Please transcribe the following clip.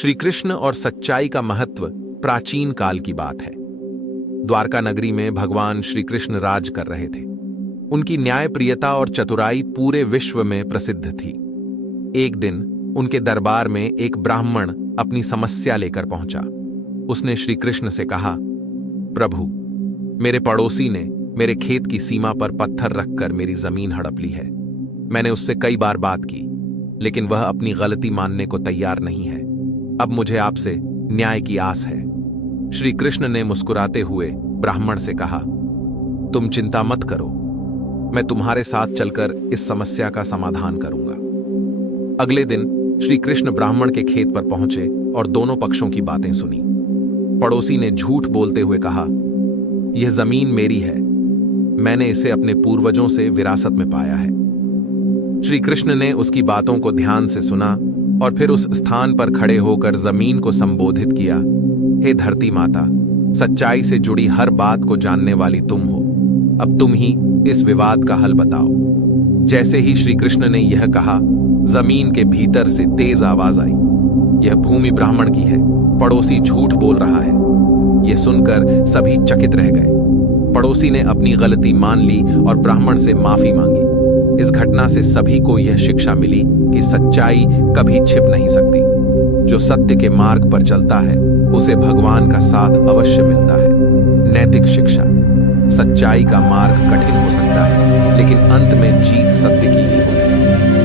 श्री कृष्ण और सच्चाई का महत्व प्राचीन काल की बात है। द्वारका नगरी में भगवान श्री कृष्ण राज कर रहे थे। उनकी न्यायप्रियता और चतुराई पूरे विश्व में प्रसिद्ध थी। एक दिन उनके दरबार में एक ब्राह्मण अपनी समस्या लेकर पहुंचा। उसने श्री कृष्ण से कहा, प्रभु, मेरे पड़ोसी ने मेरे खेत की सीमा पर पत्थर रखकर मेरी जमीन हड़प ली है। मैंने उससे कई बार बात की, लेकिन वह अपनी गलती मानने को तैयार नहीं है। अब मुझे आपसे न्याय की आस है। श्री कृष्ण ने मुस्कुराते हुए ब्राह्मण से कहा, तुम चिंता मत करो, मैं तुम्हारे साथ चलकर इस समस्या का समाधान करूंगा। अगले दिन श्री कृष्ण ब्राह्मण के खेत पर पहुंचे और दोनों पक्षों की बातें सुनी। पड़ोसी ने झूठ बोलते हुए कहा, यह जमीन मेरी है, मैंने इसे अपने पूर्वजों से विरासत में पाया है। श्री कृष्ण ने उसकी बातों को ध्यान से सुना और फिर उस स्थान पर खड़े होकर जमीन को संबोधित किया, हे धरती माता, सच्चाई से जुड़ी हर बात को जानने वाली तुम हो। अब तुम ही इस विवाद का हल बताओ। जैसे ही श्री कृष्ण ने यह कहा, जमीन के भीतर से तेज आवाज आई, यह भूमि ब्राह्मण की है, पड़ोसी झूठ बोल रहा है। यह सुनकर सभी चकित रह गए। पड़ोसी ने अपनी गलती मान ली और ब्राह्मण से माफी मांगी। इस घटना से सभी को यह शिक्षा मिली कि सच्चाई कभी छिप नहीं सकती। जो सत्य के मार्ग पर चलता है उसे भगवान का साथ अवश्य मिलता है। नैतिक शिक्षा, सच्चाई का मार्ग कठिन हो सकता है, लेकिन अंत में जीत सत्य की ही होती है।